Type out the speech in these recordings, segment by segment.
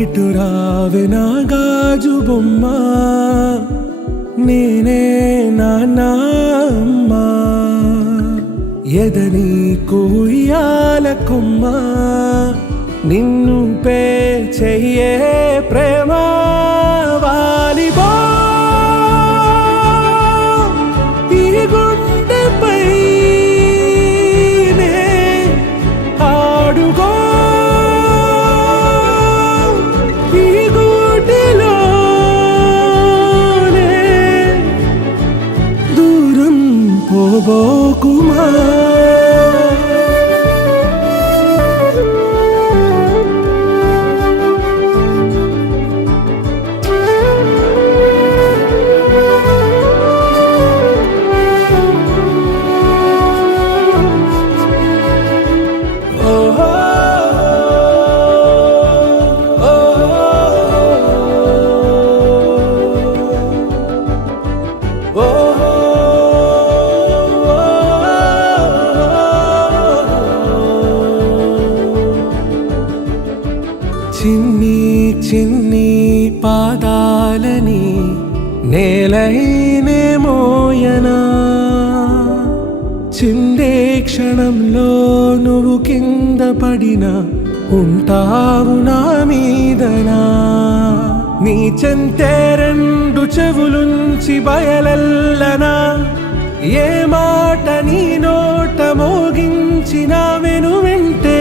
ఇటు రావే నా గాజు బొమ్మ, నేనే నాన్న అమ్మ, ఎదని కుయ్యాల కొమ్మ, నిన్ను పే చెయ్యే ప్రేమ వాలిబో ఈ గుండెపై ఆడుగో ఈ గుడిలోనే దూరం పోబోకుమా. చిన్ని చిన్ని పాదాలని నేలైనే మోయనా, చిందే క్షణంలో నువ్వు కింద పడినా ఉంటావు నా మీదనా. నీ చెంతే రెండు చెవులుంచి బయలెల్లనా, ఏ మాట నీ నోట మోగించిన వెను వింటే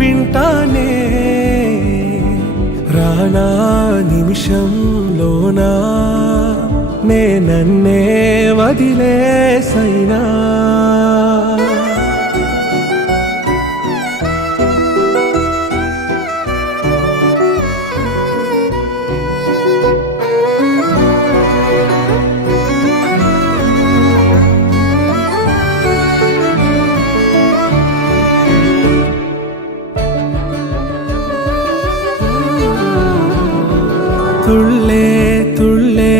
వింటానే. రానా నిమిషంలోనా నే నన్నే వదిలేసైనా, తుళ్ళే తుళ్ళే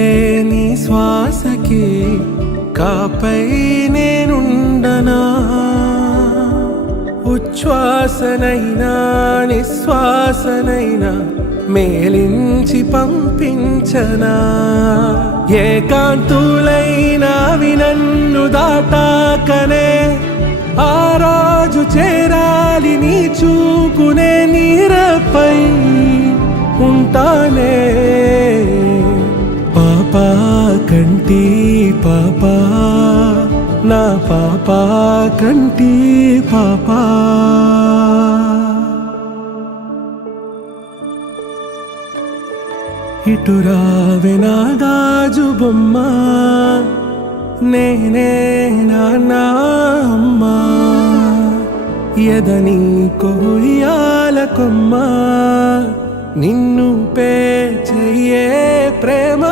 నీ శ్వాసకి కాపై నేనుండనా, ఉచ్ఛ్వాసనైనా నిశ్వాసనైనా మేలించి పంపించనా. ఏకాంతులైనా నన్ను దాటాకనే ఆ రోజు చేరాలి నీ చూపునే నీరపై ఉంటానే. పాపా కంటి పాపా నా పాపా కంటి పాపా. ఇటు రావే నా గాజు బొమ్మ, నేనే నాన్న అమ్మ, ఎదని కొయ్యాల కొమ్మ, నిన్ను పే చెయ్యే ప్రేమ